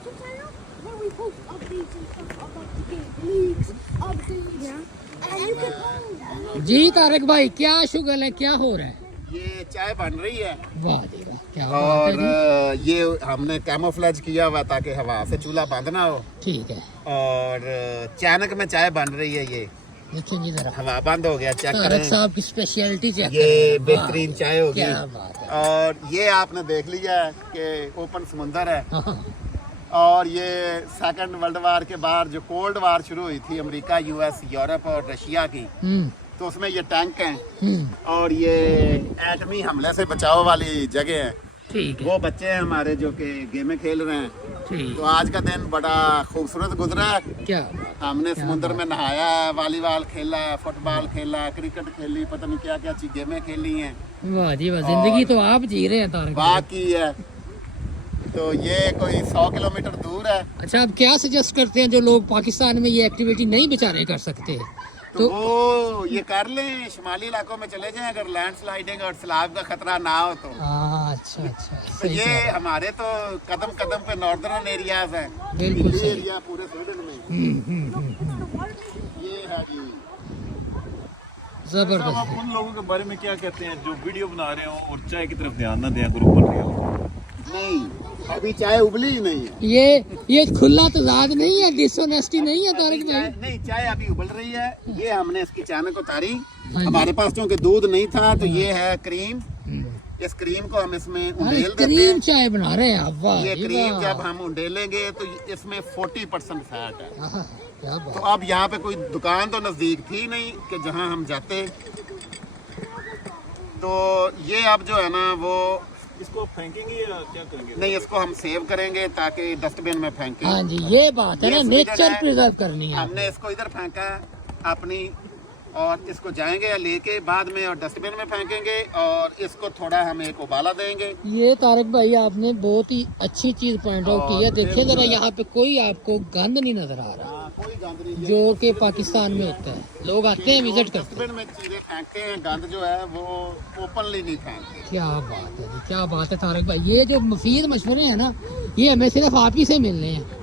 YouTube channel where we post updates and stuff about the game, leagues, updates. Yeah. And you can follow. जी तारक भाई क्या शुगल है, क्या हो रहा है? ये चाय बन रही है वाह जी वाह, क्या और बात है जी। ये हमने कैमोफ्लेज किया हुआ ताकि हवा से चूल्हा बंद ना हो। ठीक है, और चाणक में चाय बन रही है। ये देखिए जी जरा, हवा बंद हो गया, चेक तारक करें। साहब की स्पेशलिटी चेक ये करें। बेहतरीन चाय होगी। क्या बात है। और ये आपने देख लिया है कि ओपन समुंदर है। हाँ, और ये सेकंड वर्ल्ड वार के बाद जो कोल्ड वार शुरू हुई थी अमेरिका, यूएस, यूरोप और रशिया की, तो उसमें ये टैंक हैं और ये एटमी हमले से बचाव वाली जगह है। ठीक है, वो बच्चे हैं हमारे जो कि गेमें खेल रहे हैं। ठीक तो आज का दिन बड़ा खूबसूरत गुजरा है। क्या बात। हमने समुद्र में नहाया है, वॉलीबॉल खेला है, फुटबॉल खेला है, क्रिकेट खेली, पता नहीं क्या क्या चीज गेमें खेली हैं। वाह जी वाह, जिंदगी तो आप जी रहे हैं तारक भाई। बाकी है तो ये कोई 100 किलोमीटर दूर है। अच्छा, आप क्या सजेस्ट करते हैं जो लोग पाकिस्तान में ये एक्टिविटी नहीं बेचारे कर सकते? तो वो ये कर लें, शुमाली इलाकों में चले जाएं अगर लैंडस्लाइडिंग और सैलाब का खतरा ना हो तो। अच्छा अच्छा, तो सही ये कहा। हमारे तो कदम कदम पे नॉर्दर्न एरियाज हैं, बिल्कुल हिली सही। एरिया पूरे स्वीडन में। ये है जी। जबरदस्त आप है। उन लोगों के बारे में क्या कहते हैं जो वीडियो बना रहे हो और चाय की तरफ ध्यान ना दें, ग्रुप बन रहे हो? नहीं, अभी चाय उबली ही नहीं है। ये खुला तजाद नहीं है, डिसऑनेस्टी नहीं है तारक चाय भाई। नहीं, चाय अभी उबल रही है। ये हमने इसकी चानक उतारी। हाँ जी। हमारे पास क्योंकि दूध नहीं था तो ये है क्रीम। इस क्रीम को हम इसमें अरे उंडेल देते क्रीम हैं। चाय बना रहे हैं आप, वाह ये जी क्रीम वाह। जब हम उंडेलेंगे तो इसमें 40% फैट है। आहा, क्या तो बात। अब यहाँ पे कोई दुकान तो नजदीक थी नहीं कि जहाँ हम जाते। तो ये अब जो है ना वो इसको फेंकेंगे या क्या करेंगे? नहीं, इसको हम सेव करेंगे ताकि डस्टबिन में फेंकें। हाँ जी, ये बात है ये ना, स्वीडन नेचर है। प्रिजर्व करनी है हमने इसको इधर फेंका अपनी, और इसको जाएंगे लेके बाद में और डस्टबिन में फेंकेंगे और इसको थोड़ा हम एक उबाला देंगे। ये तारक भाई आपने बहुत ही अच्छी चीज पॉइंट आउट की है। देखिए जरा, यहाँ पे कोई आपको गंद नहीं नजर आ रहा कोई गंद नहीं है। जो कि पाकिस्तान में होता है। लोग आते हैं, विजिट करते हैं। डस्टबिन में चीजें फेंकते हैं, गंद जो है वो ओपनली नहीं फेंकते। क्या बात है जी, क्या बात है तारक भाई। ये जो मुफीद मशवरे हैं ना, ये हमें सिर्फ आप ही से मिलने हैं।